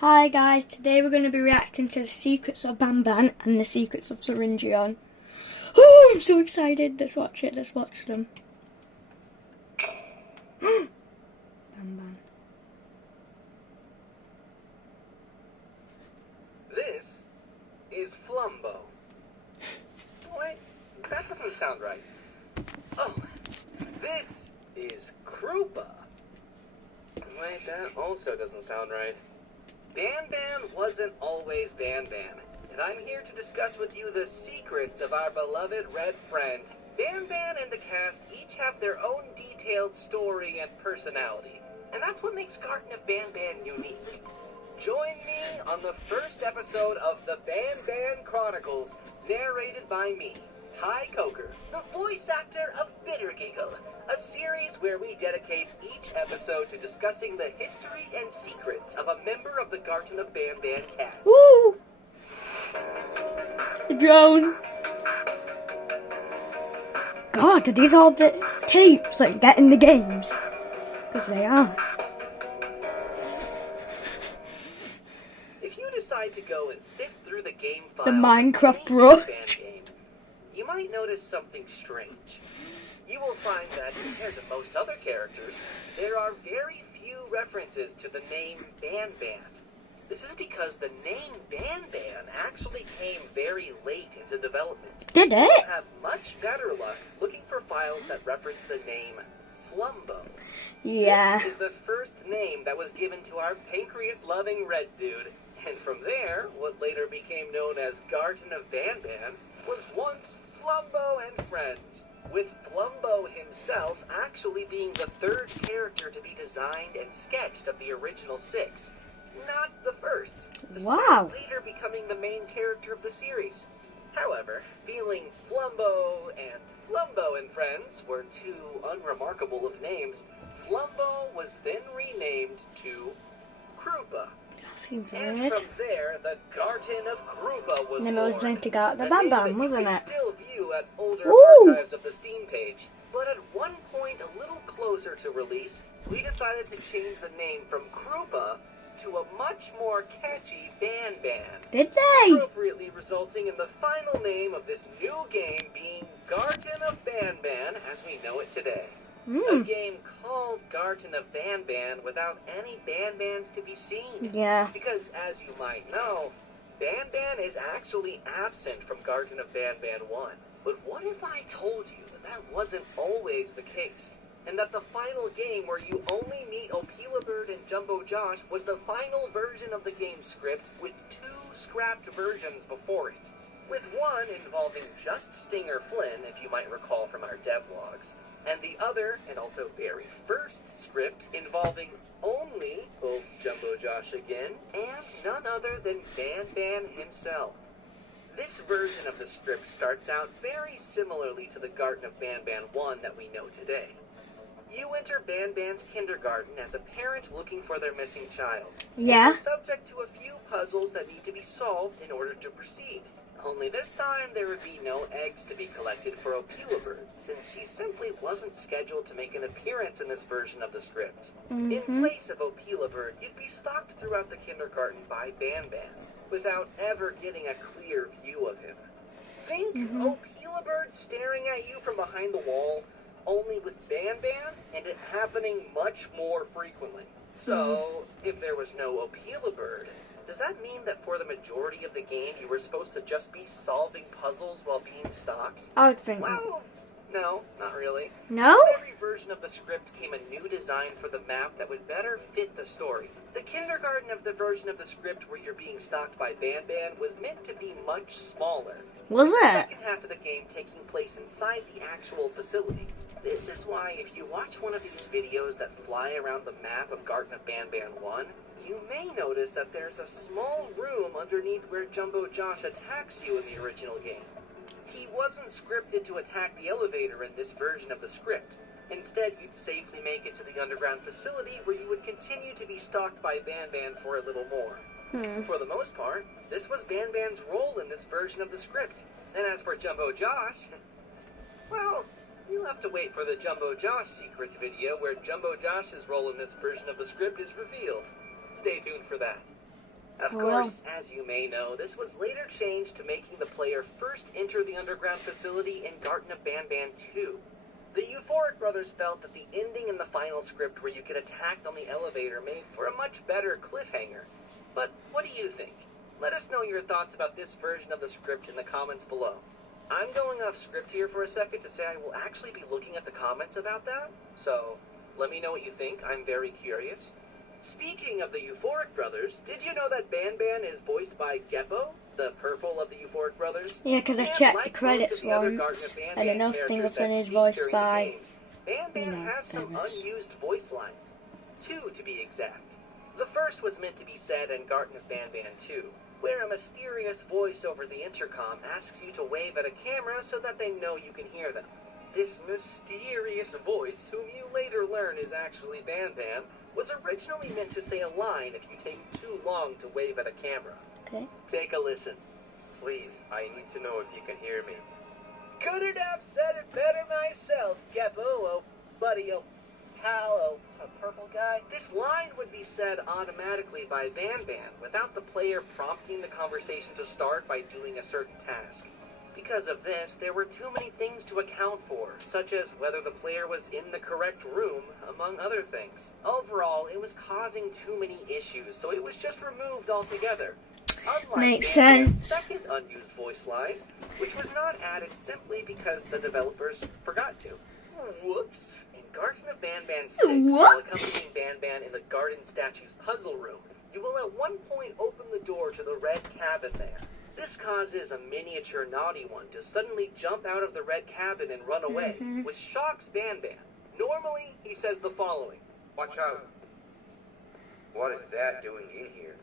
Hi guys, today we're going to be reacting to the secrets of Banban and the secrets of Syringeon. Oh, I'm so excited. Let's watch it, let's watch them. Banban. This is Flumbo. Wait, that doesn't sound right. Oh, this is Krupa. Wait, that also doesn't sound right. Banban wasn't always Banban, and I'm here to discuss with you the secrets of our beloved red friend. Banban and the cast each have their own detailed story and personality, and that's what makes Garten of Banban unique. Join me on the first episode of the Banban Chronicles, narrated by me, Ty Coker, the voice actor of Bittergiggle, a series where we dedicate each episode to discussing the history and secrets of a member of the Garten of Banban cast. Woo! The drone. God, are these all the tapes that you get in the games? Because they are. If you decide to go and sift through the game files The of Minecraft any Bros. Banban game, you might notice something strange. You will find that, compared to most other characters, there are very few references to the name Banban. This is because the name Banban actually came very late into development. Did You it? have much better luck looking for files that reference the name Flumbo. Yeah. This is the first name that was given to our pancreas-loving red dude, and from there, what later became known as Garten of Banban was once Flumbo and Friends, with Flumbo himself actually being the third character to be designed and sketched of the original 6. Not the first. Wow. Later becoming the main character of the series. However, feeling Flumbo and Friends were too unremarkable of names, Flumbo was then renamed to Krupa. Seems And weird. from there, the Garten of Krupa was And then it was born. meant to go out the A name that Banban, you wasn't can it? still view at older Ooh. archives of the Steam page. But at one point, a little closer to release, we decided to change the name from Krupa to a much more catchy Banban. Did they? Appropriately resulting in the final name of this new game being Garten of Banban as we know it today. A game called Garten of Banban without any Banbans to be seen. Yeah. Because as you might know, Banban is actually absent from Garten of Banban 1. But what if I told you that that wasn't always the case? And that the final game where you only meet Opilabird and Jumbo Josh was the final version of the game script with 2 scrapped versions before it. With one involving just Stinger Flynn, if you might recall from our devlogs, and the other, and also very first script, involving only both Jumbo Josh again, and none other than Banban himself. This version of the script starts out very similarly to the Garten of Banban 1 that we know today. You enter Banban's kindergarten as a parent looking for their missing child. Yeah. You're subject to a few puzzles that need to be solved in order to proceed. Only this time there would be no eggs to be collected for Opilabird, since she simply wasn't scheduled to make an appearance in this version of the script. In place of Opilabird, you'd be stalked throughout the kindergarten by Banban, without ever getting a clear view of him. Think Opilabird staring at you from behind the wall, only with Banban, and it happening much more frequently. So, if there was no Opilabird, does that mean that for the majority of the game you were supposed to just be solving puzzles while being stalked? I would think. Well, no, not really. No? With every version of the script came a new design for the map that would better fit the story. The kindergarten of the version of the script where you're being stalked by Banban was meant to be much smaller. Was The it? second half of the game taking place inside the actual facility. This is why if you watch one of these videos that fly around the map of Garten of Banban 1, you may notice that there's a small room underneath where Jumbo Josh attacks you in the original game. He wasn't scripted to attack the elevator in this version of the script. Instead, you'd safely make it to the underground facility where you would continue to be stalked by Banban for a little more. For the most part, this was Banban's role in this version of the script. And as for Jumbo Josh, well, you'll have to wait for the Jumbo Josh Secrets video where Jumbo Josh's role in this version of the script is revealed. Stay tuned for that. Of Oh, well. course, as you may know, this was later changed to making the player first enter the underground facility in Garten of Banban 2. The Euphoric brothers felt that the ending in the final script where you get attacked on the elevator made for a much better cliffhanger. But what do you think? Let us know your thoughts about this version of the script in the comments below. I'm going off script here for a second to say I will actually be looking at the comments about that, so let me know what you think. I'm very curious. Speaking of the Euphoric brothers, did you know that Banban is voiced by Geppo, the purple of the Euphoric brothers? Yeah, because I And checked the like most credits of the other once, Garten of Banban and I know characters Stingleton that is speak voiced during the by, games, Banban you know, has some Beres. unused voice lines. 2 to be exact. The first was meant to be said in Garten of Banban 2, where a mysterious voice over the intercom asks you to wave at a camera so that they know you can hear them. This mysterious voice, whom you later learn is actually Banban, was originally meant to say a line if you take too long to wave at a camera. Okay. Take a listen. Please, I need to know if you can hear me. Couldn't have said it better myself, Geppo, oh buddy, oh pal, oh a purple guy. This line would be said automatically by Banban without the player prompting the conversation to start by doing a certain task. Because of this, there were too many things to account for, such as whether the player was in the correct room, among other things. Overall, it was causing too many issues, so it was just removed altogether. Unlike Makes Banban's sense. second unused voice line, which was not added simply because the developers forgot to. Whoops. In Garten of Banban 6, while accompanying Banban in the Garden Statue's puzzle room, you will at one point open the door to the red cabin there. This causes a miniature naughty one to suddenly jump out of the red cabin and run away, which shocks Banban. Normally, he says the following. Watch out. What is that doing in here?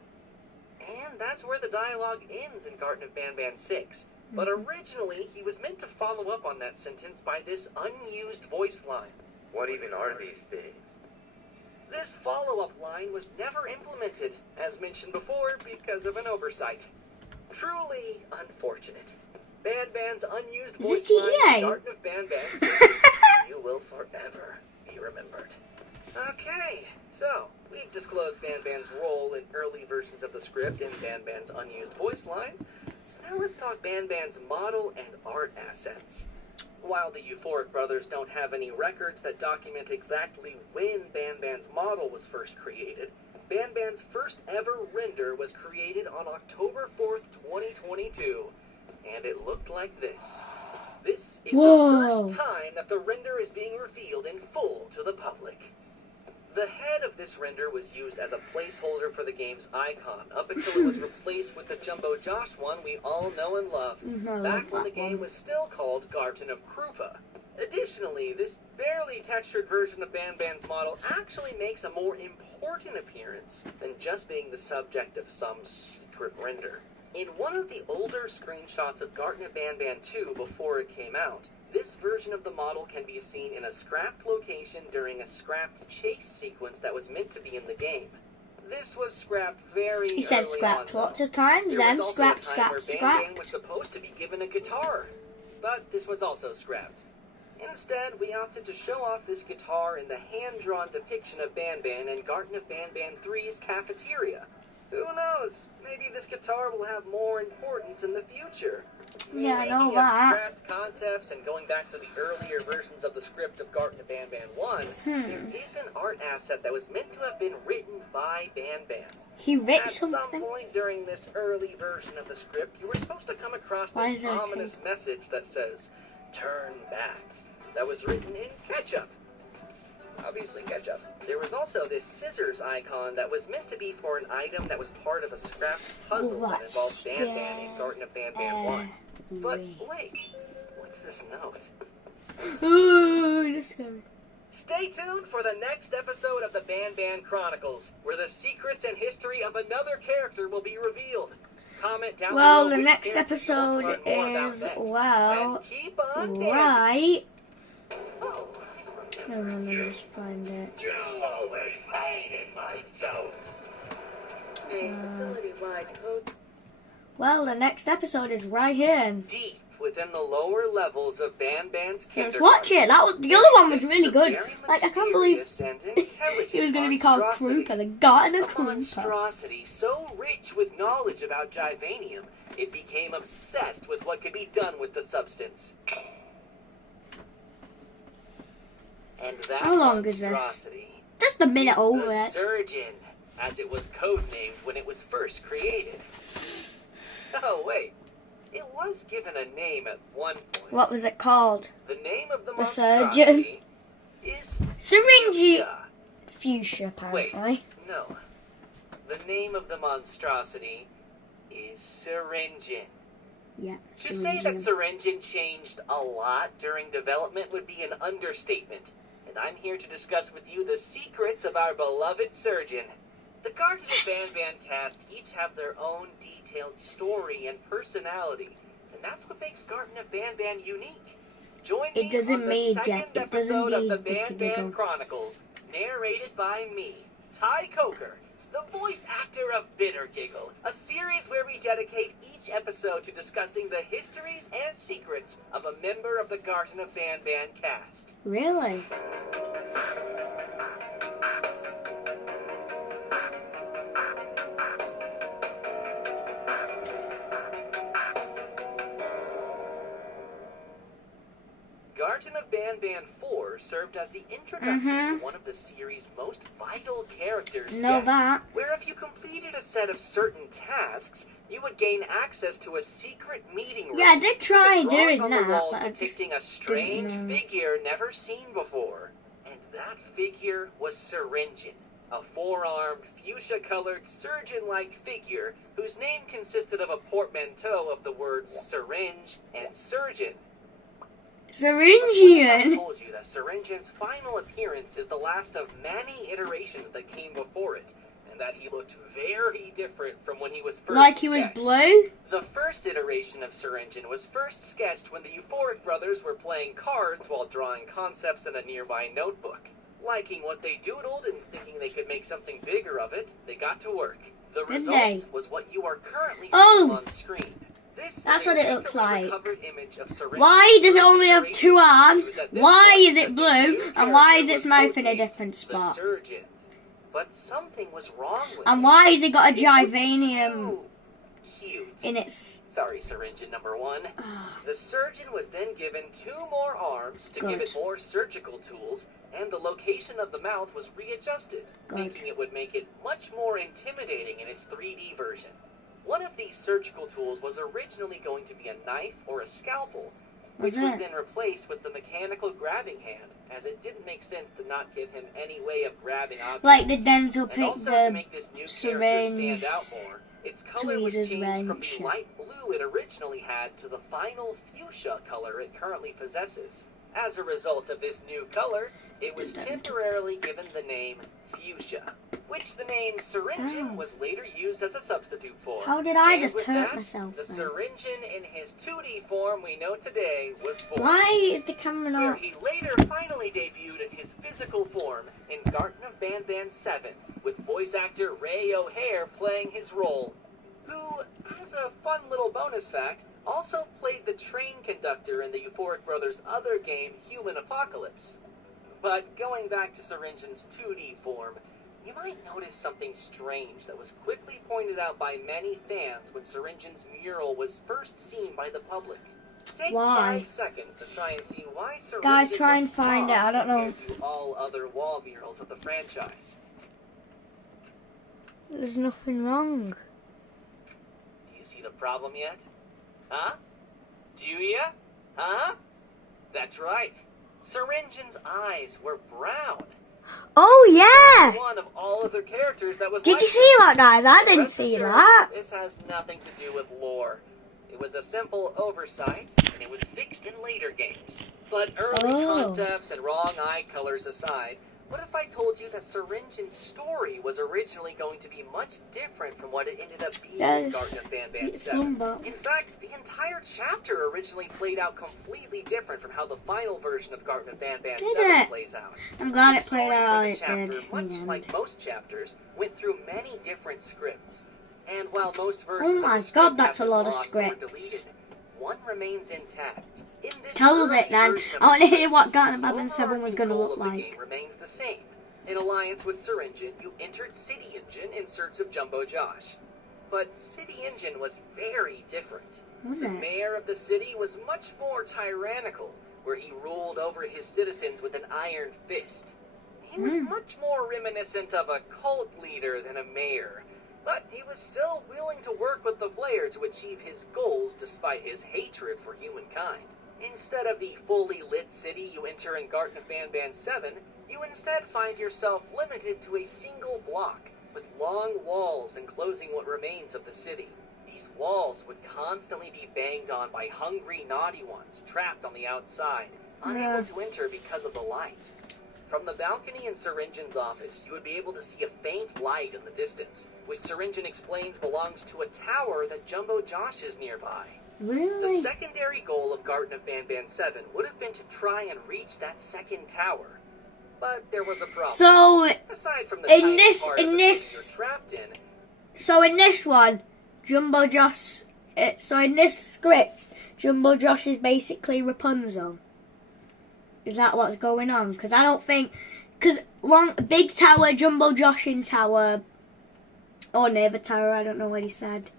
And that's where the dialogue ends in Garten of Banban 6. But originally, he was meant to follow up on that sentence by this unused voice line. What even are these things? This follow-up line was never implemented, as mentioned before, because of an oversight. Truly unfortunate. Banban's unused Is this voice line DEA? in Garten of Banban 6, you will forever be remembered. Okay, so we've disclosed Banban's role in early versions of the script and Banban's unused voice lines. So now let's talk Banban's model and art assets. While the Euphoric brothers don't have any records that document exactly when Banban's model was first created, Banban's first ever render was created on October 4th, 2022, and it looked like this. This is Whoa. the first time that the render is being revealed in full to the public. The head of this render was used as a placeholder for the game's icon, up until it was replaced with the Jumbo Josh one we all know and love, I love back when the that game one. was still called Garten of Krupa. Additionally, this barely textured version of Banban's model actually makes a more important appearance than just being the subject of some secret render. In one of the older screenshots of Garten of Banban 2 before it came out, this version of the model can be seen in a scrapped location during a scrapped chase sequence that was meant to be in the game. This was scrapped very He said early scrapped on, lots though. of times, There then was also scrapped, a time scrapped, where Banban was scrapped. supposed to be given a guitar, but this was also scrapped. Instead, we opted to show off this guitar in the hand-drawn depiction of Banban in Garten of Banban 3's cafeteria. Who knows? Maybe this guitar will have more importance in the future. Yeah, I know Speaking of that. scrapped concepts and going back to the earlier versions of the script of Garten of Banban 1, there is an art asset that was meant to have been written by Banban. He wrote At something. some point during this early version of the script, you were supposed to come across Why this is there a ominous message that says, "Turn back." That was written in ketchup. Obviously ketchup. There was also this scissors icon that was meant to be for an item that was part of a scrapped puzzle that involved Banban in Garten of Banban 1. But wait, what's this note? Ooh, discovery. Stay tuned for the next episode of the Banban Chronicles, where the secrets and history of another character will be revealed. Comment down Well, below the which next character you want to episode learn more about is, next. well, And keep on dancing. right. Oh. I don't know, let me just find it. You always hated my jokes. A facility-wide code Well, the next episode is right here. deep within the lower levels of Banban's Let's kindergarten. watch it. That was the other one was really good. Like I can't believe Mysterious and it was going to be called monstrosity. Krupa, the Garden of A Krupa. monstrosity so rich with knowledge about Givanium, it became obsessed with what could be done with the substance. And that How long is this? monstrosity Just a minute is over the it. Surgeon, as it was codenamed when it was first created. Oh, wait. It was given a name at one point. What was it called? The name of the The monstrosity is Syringe Fuchsia. Fuchsia, apparently. No. The name of the monstrosity is Syringin. Yeah, To say that Syringe. Syringin changed a lot during development would be an understatement. And I'm here to discuss with you the secrets of our beloved surgeon. The Garden of Banban cast each have their own detailed story and personality, and that's what makes Garden of Banban unique. Join me It doesn't on the need second Jack. It doesn't episode of need the Bitty Banban Giggle. Chronicles, narrated by me, Ty Coker, the voice actor of Bitter Giggle, a series where we dedicate each episode to discussing the histories and secrets of a member of the Garden of Banban cast. Really? Garden of Banban 4 served as the introduction to one of the series' most vital characters Know yet, that. where if you completed a set of certain tasks, you would gain access to a secret meeting room. Yeah, I did try with a doing drawing on the that, wall but I just depicting a strange didn't know. figure never seen before. And that figure was Syringin, a four-armed, fuchsia-colored, surgeon-like figure whose name consisted of a portmanteau of the words syringe and surgeon. I Syringian. told you that Syringin's final appearance is the last of many iterations that came before it, and that he looked very different from when he was first Like he was sketched. blue? The first iteration of Syringin was first sketched when the Euphoric brothers were playing cards while drawing concepts in a nearby notebook. Liking what they doodled and thinking they could make something bigger of it, they got to work. The Did result they? was what you are currently Oh! seeing on screen. This That's is what a it looks recently like. recovered image of Syringin's Why does it first only have iteration. 2 arms? It was at this Why point is that it the blue? new And why is character its was mouth in a codenamed different the spot? Surgeon. But something was wrong with And it. why has it got a It was Givanium too cute. in its... Sorry, Syringin number 1. The surgeon was then given 2 more arms to give Good. it more surgical tools, and the location of the mouth was readjusted, Good. thinking it would make it much more intimidating in its 3D version. One of these surgical tools was originally going to be a knife or a scalpel, which was it? then replaced with the mechanical grabbing hand, as it didn't make sense to not give him any way of grabbing objects. Like the dental And pick, also to the make this new character syringe, stand out more, its color was tweezers, changed from wrench. the light blue it originally had to the final fuchsia color it currently possesses. As a result of this new color, it was temporarily given the name Fuchsia, which the name Syringin Oh. was later used as a substitute for. How did I And just with hurt that, myself The then? Syringin in his 2D form we know today was born. Why is the camera Where not... he later finally debuted in his physical form in Garden of Banban 7, with voice actor Ray O'Hare playing his role, who, as a fun little bonus fact, also played the train conductor in the Euphoric Brothers' other game, Human Apocalypse. But going back to Syringin's 2D form, you might notice something strange that was quickly pointed out by many fans when Syringin's mural was first seen by the public. Take Why? 5 seconds to try and see why Syringin Guys, try and looks find it, I odd don't know. compared to all other wall murals of the franchise. There's nothing wrong. Do you see the problem yet? Huh? Do ya? Huh? That's right. Syringin's eyes were brown. Oh, yeah! One of all other characters that was Did like you this. see that, guys? I But didn't rest see assured, that. This has nothing to do with lore. It was a simple oversight, and it was fixed in later games. But early Oh. concepts and wrong eye colors aside, what if I told you that Syringin's story was originally going to be much different from what it ended up being in Yes. Garden of Banban It's 7? Lumba. In fact, the entire chapter originally played out completely different from how the final version of Garden of Banban Did 7 it? plays out. I'm glad The it played story out for how the it chapter, did in much the end. like most chapters, went through many different scripts. And while most versions Oh of my the script God, that's have a been lot of lost or scripts. deleted, one remains intact. In this Tell us early it then. version of I want to the hear what script, Garten the Babylon 7 was going to goal look of the like. game remains the same. In alliance with Syringin, you entered City Engine in search of Jumbo Josh. But City Engine was very different. Was The it? mayor of the city was much more tyrannical, where he ruled over his citizens with an iron fist. He was much more reminiscent of a cult leader than a mayor, but he was still willing to work with the player to achieve his goals despite his hatred for humankind. Instead of the fully lit city you enter in Garten of Banban 7, you instead find yourself limited to a single block, with long walls enclosing what remains of the city. These walls would constantly be banged on by hungry, naughty ones trapped on the outside, unable to enter because of the light. From the balcony in Syringin's office, you would be able to see a faint light in the distance, which Syringin explains belongs to a tower that Jumbo Josh is nearby. The Really? secondary goal of Garten of Banban 7 would have been to try and reach that second tower. But there was a problem. So, Aside from the in tiny this- part in of the this- city you're trapped in, in this one, Jumbo Josh... so in this script, Jumbo Josh is basically Rapunzel. Is that what's going on? Because I don't think... Because Big Tower, Jumbo Josh in Tower... Or Neighbor Tower, I don't know what he said.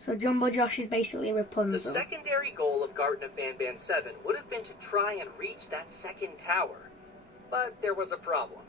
So Jumbo Josh is basically the Rapunzel. secondary goal of Garten of Banban 7 would have been to try and reach that second tower. But there was a problem.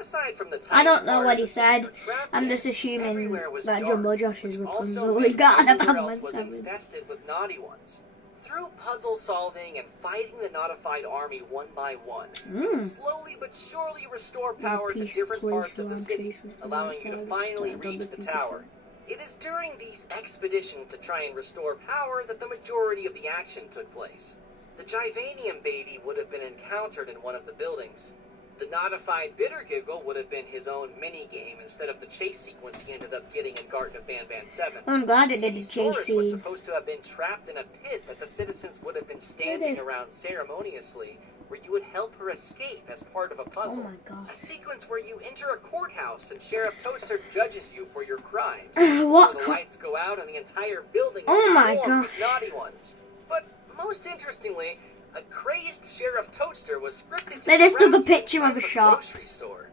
Aside from the I tiny don't know part what of he the city said. you're trapped I'm in, just assuming everywhere was that dark, Jumbo Josh is which also Rapunzel. We meant got an everywhere else Batman was 7. infested with naughty ones. Through puzzle solving and fighting the notified army one by one, you would slowly but surely restore power to peace different police parts of the around city, faces from allowing you to outside, finally stand on reach the the people tower. It is during these expeditions to try and restore power that the majority of the action took place. The Givanium baby would have been encountered in one of the buildings. The notified Bittergiggle would have been his own mini-game instead of the chase sequence he ended up getting in Garten of Banban 7. I'm glad it did a Saurus was JC. supposed to have been trapped in a pit that the citizens would have been standing around ceremoniously, where you would help her escape as part of a Oh puzzle. my A gosh. sequence where you enter a courthouse and Sheriff Toaster judges you for your crimes. What Before the cr- lights go out and the entire building is Oh my swarmed with gosh. naughty ones. But most interestingly, a crazed Sheriff Toaster was scripted to They just took trap a you picture of inside a shop. grocery store,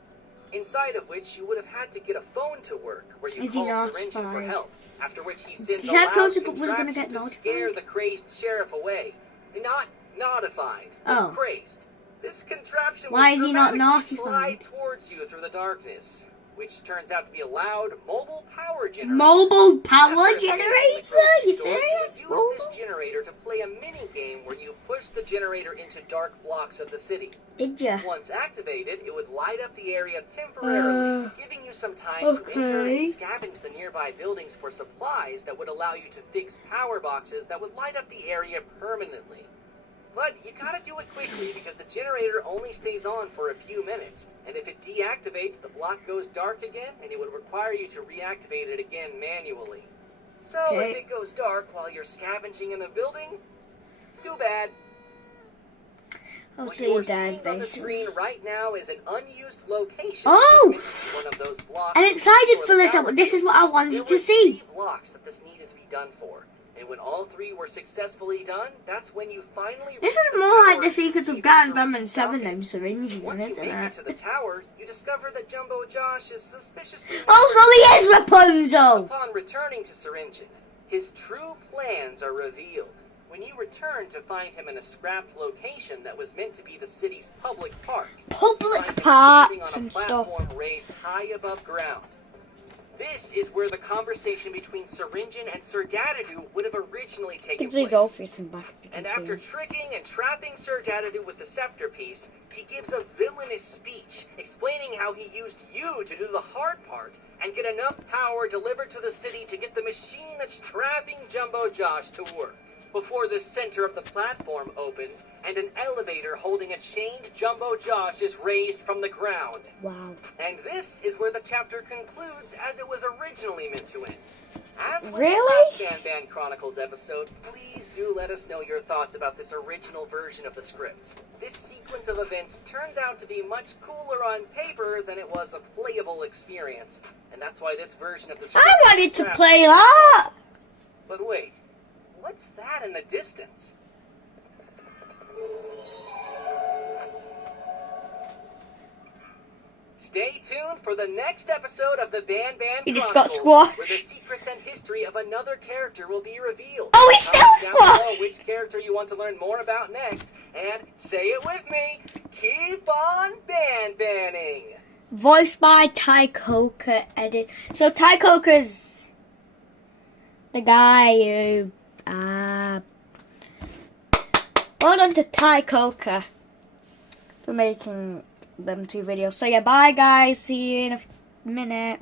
inside of which you would have had to get a phone to work, where you Is he call not Syringin for spy? help. After which he sends a Sheriff loud Toaster was gonna get contraption to scare notified? the crazed sheriff away. Not notified, but Oh. crazed. This contraption Why would is he not dramatically notified? slide towards you through the darkness, which turns out to be a loud mobile power generator. Mobile power After escaping the generator? grocery You store, serious? Use Mobile? this generator to play a mini game where you push the generator into dark blocks of the city. Did ya? Once activated, it would light up the area temporarily, giving you some time to enter okay. and scavenge the nearby buildings for supplies that would allow you to fix power boxes that would light up the area permanently. But you gotta do it quickly because the generator only stays on for a few minutes, and if it deactivates, the block goes dark again, and it would require you to reactivate it again manually. So Okay. if it goes dark while you're scavenging in a building, too bad. I'll What see you you are seeing dead, on the basically. screen right now is an unused location. Oh! Meant to be one of those blocks I'm that excited restore for the this. power This is what I There wanted were to see. 3 blocks that this needed to be done for, and when all 3 were successfully done, that's when you finally. This reach is the more tower like the and secrets of receive Garten Syringe's Babylon 7 rocket. than Syringe, Once you isn't make it it? to the tower, you discover that Jumbo Josh is suspiciously. Also, he is Rapunzel! Upon returning to Syringin, his true plans are revealed. When you return to find him in a scrapped location that was meant to be the city's public park. Public Find him parks standing on a and stuff. platform raised high above ground. This is where the conversation between Syringin and Sir Dadadu would have originally taken It's his place. office and back if you can And see after him. tricking and trapping Sir Dadadu with the scepter piece, he gives a villainous speech explaining how he used you to do the hard part and get enough power delivered to the city to get the machine that's trapping Jumbo Josh to work. Before the center of the platform opens and an elevator holding a chained Jumbo Josh is raised from the ground. Wow. And this is where the chapter concludes as it was originally meant to end. As with Really? the last Banban Chronicles episode, please do let us know your thoughts about this original version of the script. This sequence of events turned out to be much cooler on paper than it was a playable experience, and that's why this version of the script I is wanted to crafted. play that! But wait, what's that in the distance? Stay tuned for the next episode of the Ban Ban He just got Chronicles, squashed. where the secrets and history of another character will be revealed. Oh, he's still Comment down below squashed! which character you want to learn more about next, and say it with me, keep on ban-banning! Voiced by Ty Coker, edit. So Ty Coker's the guy who, well done to Ty Coker for making them two videos. So yeah, bye guys, see you in a minute.